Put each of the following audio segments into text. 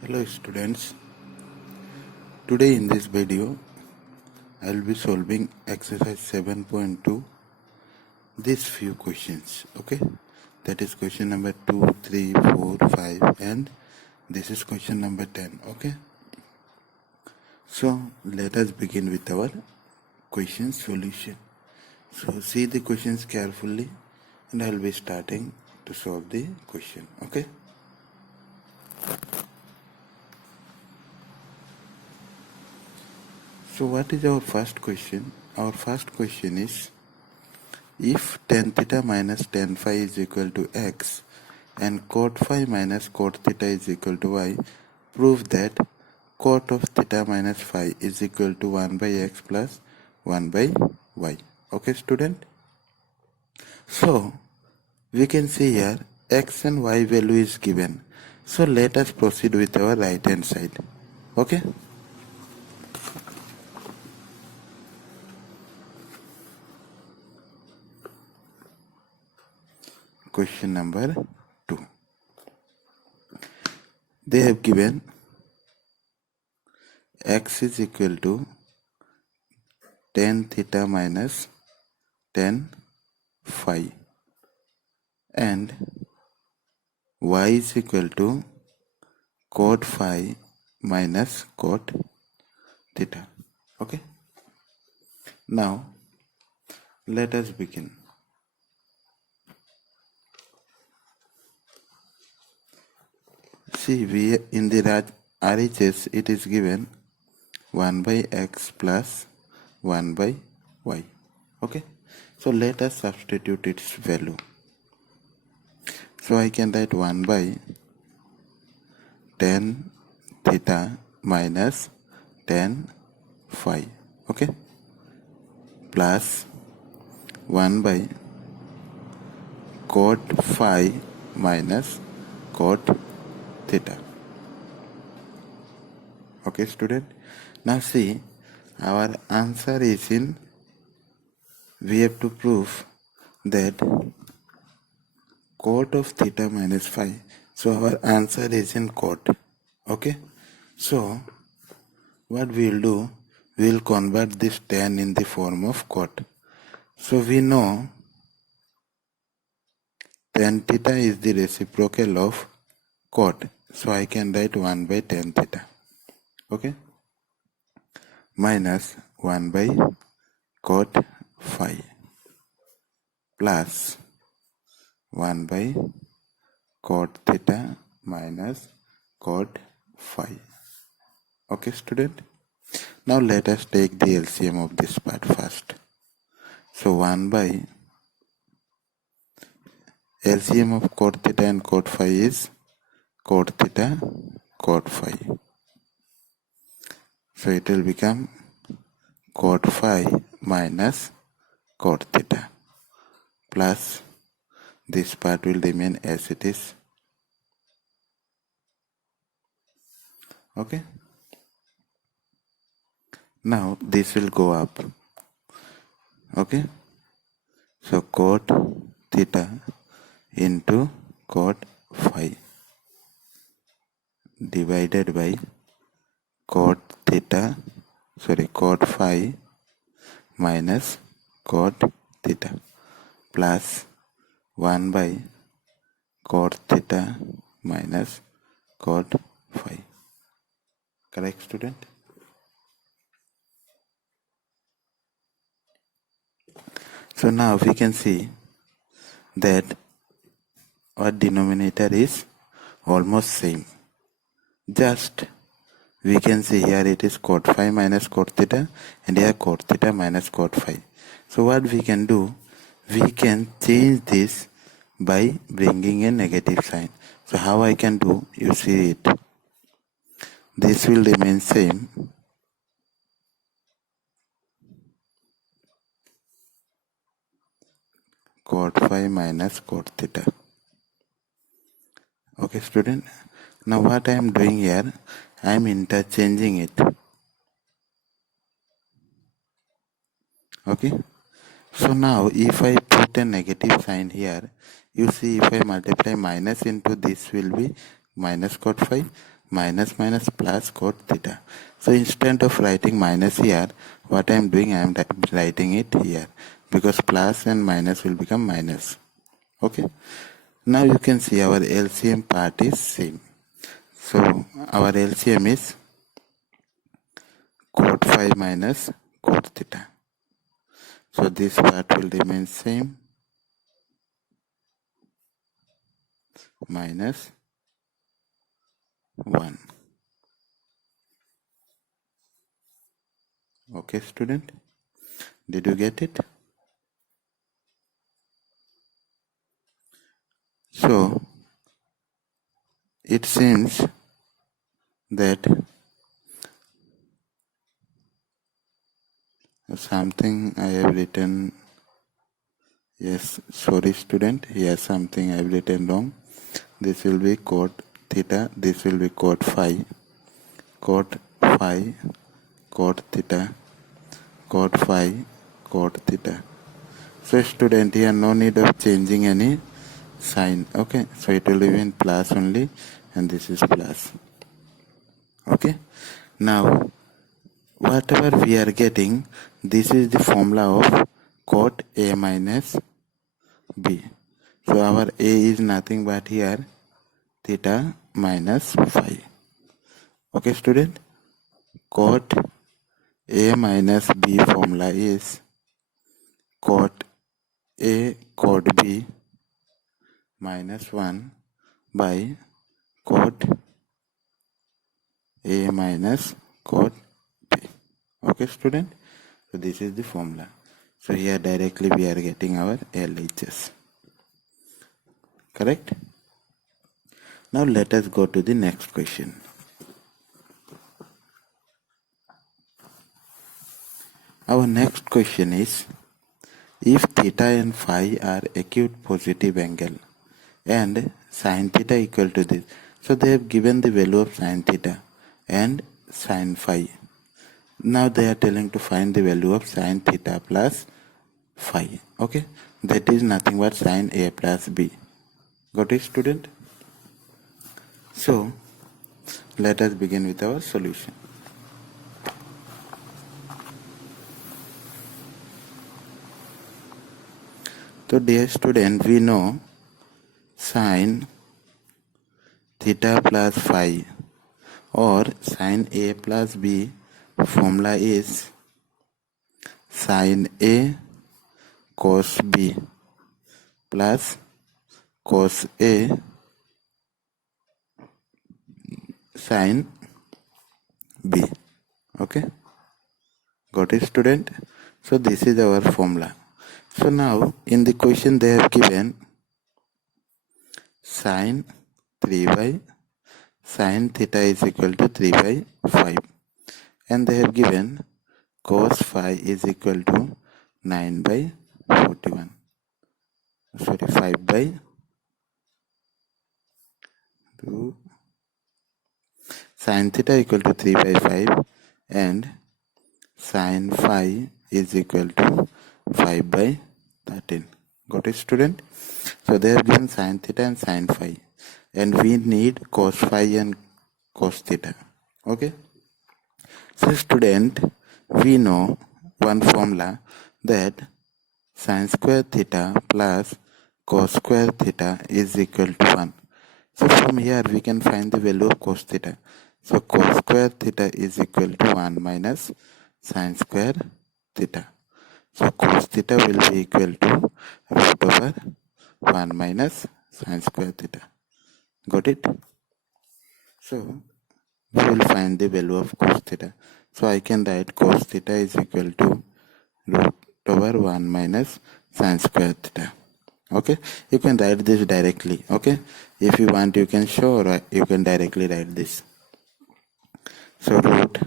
Hello students, today in this video I will be solving exercise 7.2 these few questions, okay? That is question number 2, 3, 4, 5 and this is question number 10, okay? So let us begin with our question solution. So see the questions carefully and I will be starting to solve the question, okay? So what is our first question? Our first question is, if tan theta minus tan phi is equal to x and cot phi minus cot theta is equal to y, prove that cot of theta minus phi is equal to 1 by x plus 1 by y. Okay, student? So, we can see here x and y value is given. So, let us proceed with our right hand side. Okay? Question number 2. They have given x is equal to tan theta minus tan phi and y is equal to cot phi minus cot theta. Okay? Now, let us begin. See, we in the RHS it is given 1 by x plus 1 by y. Okay? So let us substitute its value. So I can write 1 by tan theta minus tan phi. Okay? Plus 1 by cot phi minus cot theta. Okay, student? Now see, our answer is in, we have to prove that cot of theta minus phi. So our answer is in cot. Okay? So, what we will do, we will convert this tan in the form of cot. So we know tan theta is the reciprocal of cot. So I can write 1 by tan theta. Okay? Minus 1 by cot phi plus 1 by cot theta minus cot phi. Okay, student? Now let us take the LCM of this part first. So 1 by LCM of cot theta and cot phi is cot theta cot phi. So it will become cot phi minus cot theta plus this part will remain as it is. Okay? Now this will go up. Okay? So cot theta into cot phi divided by cot phi minus cot theta plus 1 by cot theta minus cot phi. Correct, student? So now we can see that our denominator is almost same. Just we can see here it is cot phi minus cot theta and here cot theta minus cot phi. So what we can do, we can change this by bringing a negative sign. So how I can do, you see it. This will remain same. Cot phi minus cot theta. Okay, student. Now what I am doing here, I am interchanging it. Okay. So now if I put a negative sign here, you see if I multiply minus into this will be minus cot phi, minus minus plus cot theta. So instead of writing minus here, what I am doing, I am writing it here, because plus and minus will become minus. Okay. Now you can see our LCM part is same. So our LCM is cot phi minus cot theta. So this part will remain same, minus 1. Okay, student, did you get it? So it seems that something I have written, yes, sorry student, here something I have written wrong. This will be cot theta, this will be cot phi, cot phi, cot theta, cot phi, cot theta. So student, here no need of changing any sign. Okay, so it will remain plus only, and this is plus. Okay, now whatever we are getting, this is the formula of cot A minus B. So our A is nothing but here theta minus phi. Okay student, cot A minus B formula is cot A cot B minus 1 by cot A minus cot B. Okay student, so this is the formula. So here directly we are getting our LHS. Correct? Now let us go to the next question. Our next question is, if theta and phi are acute positive angle and sin theta equal to this. So they have given the value of sin theta and sin phi. Now they are telling to find the value of sin theta plus phi. Okay, that is nothing but sin A plus B. Got it student? So let us begin with our solution. So dear student, we know sin theta plus phi or sin A plus B formula is sin A cos B plus cos A sin B. Okay, got it student? So this is our formula. So now in the question they have given sin 3 by sin theta is equal to 3 by 5, and they have given cos phi is equal to 9 by 41. Sorry, 5 by 2. Sin theta equal to 3 by 5 and sin phi is equal to 5 by 13. Got it student? So they have given sin theta and sin phi, and we need cos phi and cos theta. Okay, so student, we know one formula that sin square theta plus cos square theta is equal to 1. So from here we can find the value of cos theta. So cos square theta is equal to 1 minus sin square theta. So cos theta will be equal to root over 1 minus sin square theta. Got it? So we will find the value of cos theta. So I can write cos theta is equal to root over 1 minus sin square theta. Okay, you can write this directly. Okay, if you want you can show, or you can directly write this. So root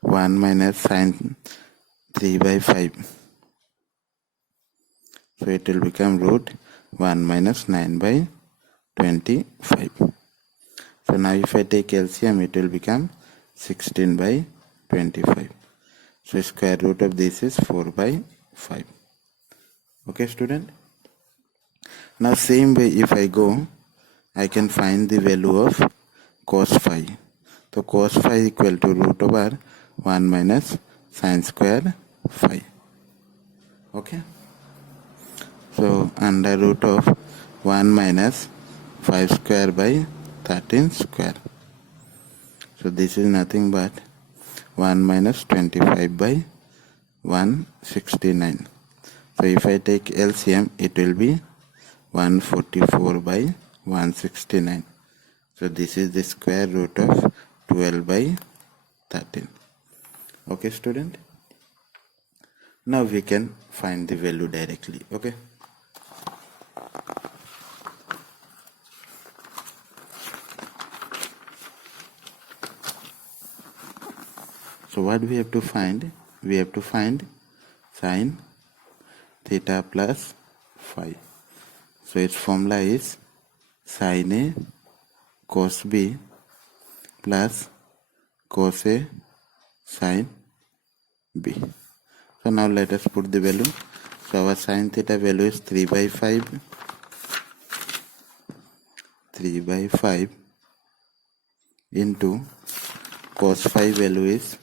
1 minus sin 3 by 5. So it will become root 1 minus 9 by 25. So now if I take LCM, it will become 16 by 25. So square root of this is 4 by 5. Okay student? Now same way if I go, I can find the value of cos phi. So cos phi equal to root over 1 minus sin square phi. Okay. So under root of 1 minus 5 square by 13 square. So this is nothing but 1 minus 25 by 169. So if I take LCM, it will be 144 by 169. So this is the square root of 12 by 13. Okay, student? Now we can find the value directly. Okay. So what we have to find? We have to find sine theta plus phi. So its formula is sin A cos B plus cos A sin B. So now let us put the value. So our sin theta value is 3 by 5. 3 by 5 into cos phi value is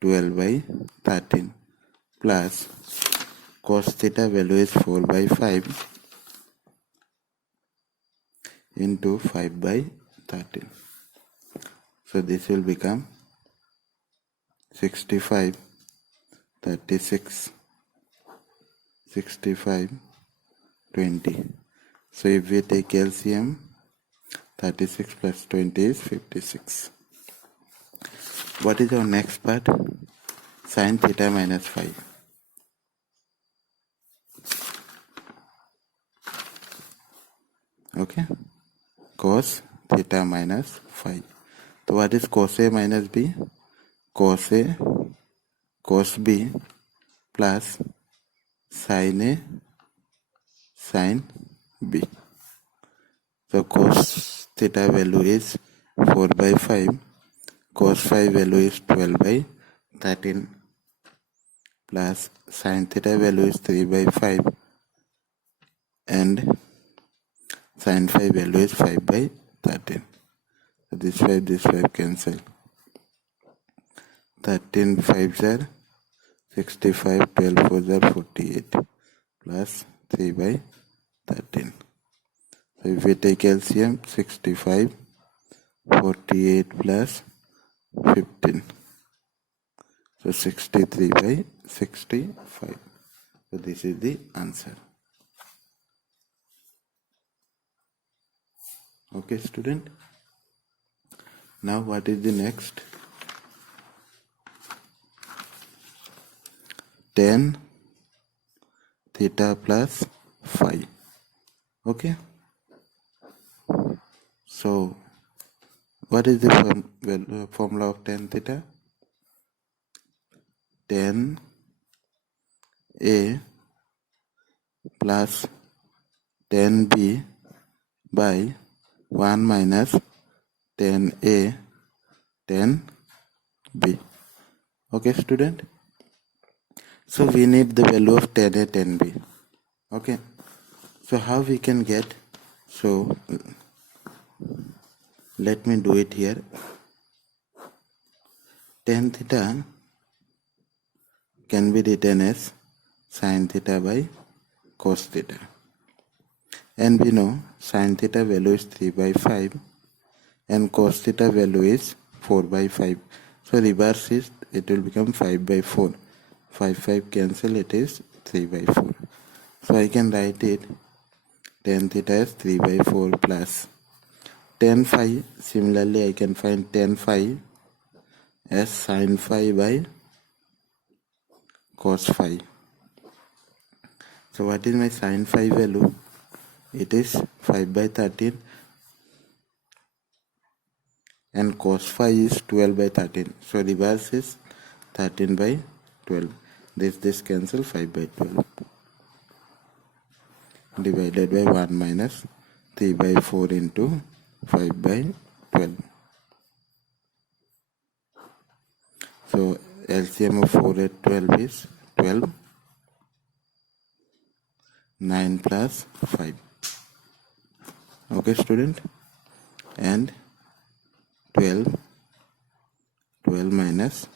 12 by 13 plus cos theta value is 4 by 5 into 5 by 13. So this will become 65, 36, 65, 20. So if we take LCM, 36 plus 20 is 56. What is our next part? Sin theta minus phi. Okay. Cos theta minus phi. So what is cos A minus B? Cos A cos B plus sin A sin B. So cos theta value is 4 by 5. Cos phi value is 12 by 13 plus sin theta value is 3 by 5 and sin phi value is 5 by 13. So this 5 cancel. 13 5s are 65, 12 4s are 48 plus 3 by 13. So if we take LCM, 65, 48 plus 15. So 63 by 65. So this is the answer. Okay, student. Now what is the next? Tan theta plus phi. Okay. So what is the formula of tan theta? Tan A plus tan B by 1 minus tan A tan B. Okay, student. So we need the value of tan A tan B. Okay. So how we can get? So let me do it here. Tan theta can be written as sin theta by cos theta. And we know sin theta value is 3 by 5 and cos theta value is 4 by 5. So reverse is, it will become 5 by 4. 5 cancel, it is 3 by 4. So I can write it tan theta as 3 by 4 plus tan phi. Similarly, I can find tan phi as sin phi by cos phi. So what is my sin phi value? It is 5 by 13 and cos phi is 12 by 13. So reverse is 13 by 12. This cancel, 5 by 12 divided by 1 minus 3 by 4 into 5 by 12. So LCM of 4 at 12 is 12. 9 plus 5. Okay, student. And 12 12 minus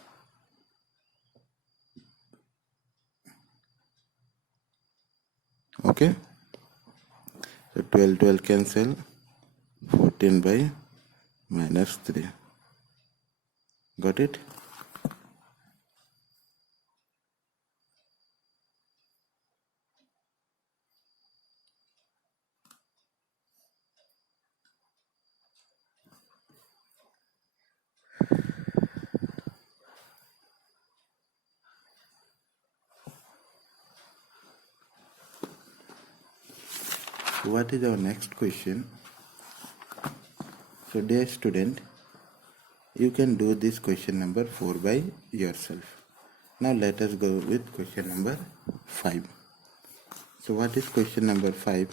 okay, so 12 cancel, 14 by minus 3. Got it? What is our next question? So dear student, you can do this question number 4 by yourself. Now let us go with question number 5. So what is question number 5?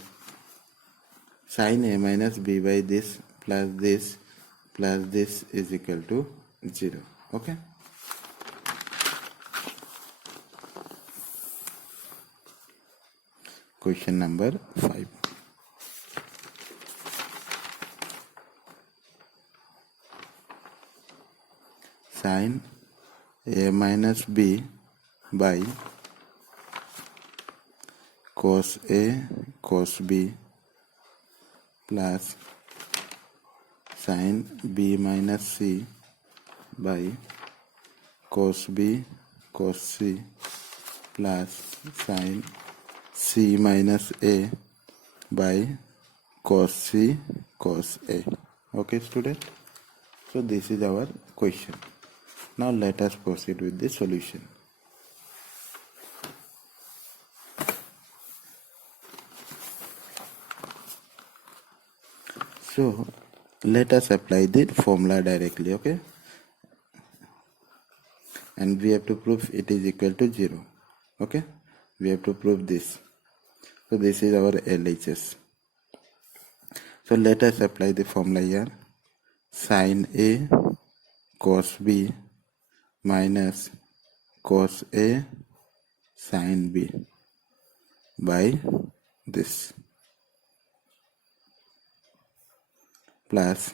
Sin a minus b by this plus this is equal to 0. Okay. Question number 5. Sin a minus b by cos a cos b plus sin b minus c by cos b cos c plus sin c minus a by cos c cos a. Okay, student? So this is our question. Now let us proceed with the solution. So let us apply the formula directly, okay? And we have to prove it is equal to 0. Okay? We have to prove this. So this is our LHS. So let us apply the formula here. Sin A cos B minus cos A sin B by this plus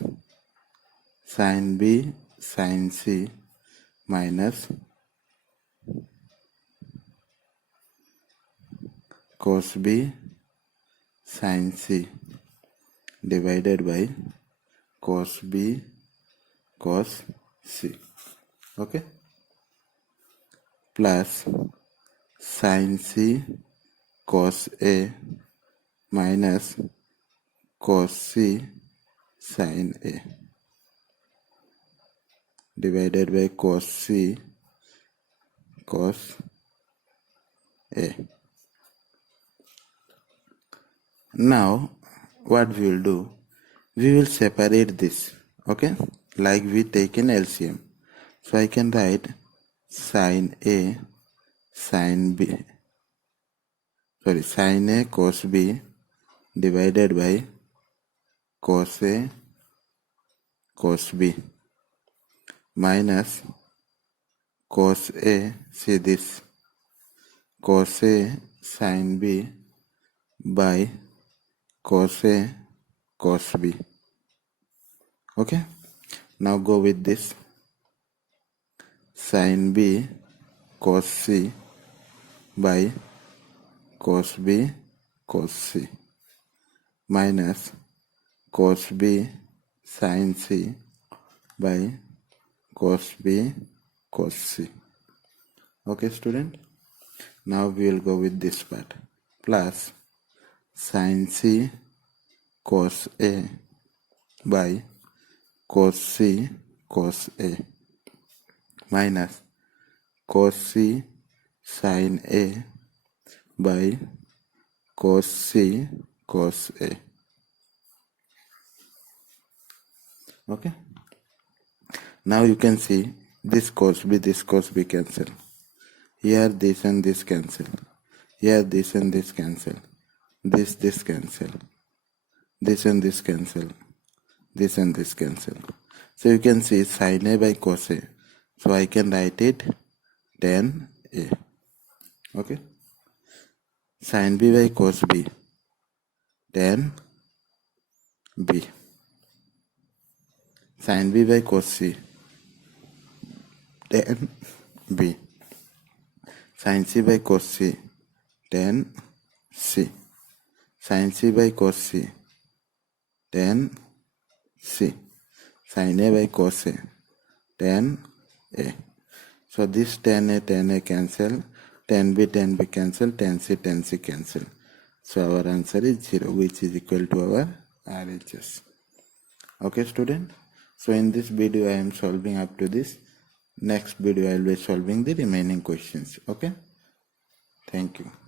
sin B sin C minus cos B sin C divided by cos B cos C. Okay? Plus sin C cos A minus cos C sin A divided by cos C cos A. Now what we will do, we will separate this, okay, like we take an LCM. So I can write sin A sin B, sin A cos B divided by cos A cos B minus cos A, see this, cos A sin B by cos A cos B. Okay, now go with this, sin B cos C by cos B cos C minus cos B sin C by cos B cos C. Okay, student? Now we will go with this part, plus sin C cos A by cos C cos A minus cos C sin A by cos C cos A. Okay? Now you can see this cos B cancel. Here this and this cancel. Here this and this cancel. This cancel. This and this cancel. This and this cancel. So you can see sin A by cos A. So I can write it tan A. Okay? Sin B by cos B. Tan B. Sin B by cos C. tan B. Sin C by cos C, tan C. Sin C by cos C, tan C. Sin A by cos A, tan A. So this tan A cancel, tan B cancel, tan C cancel. So our answer is 0, which is equal to our RHS. Okay student, so in this video I am solving up to this. Next video I will be solving the remaining questions. Okay, thank you.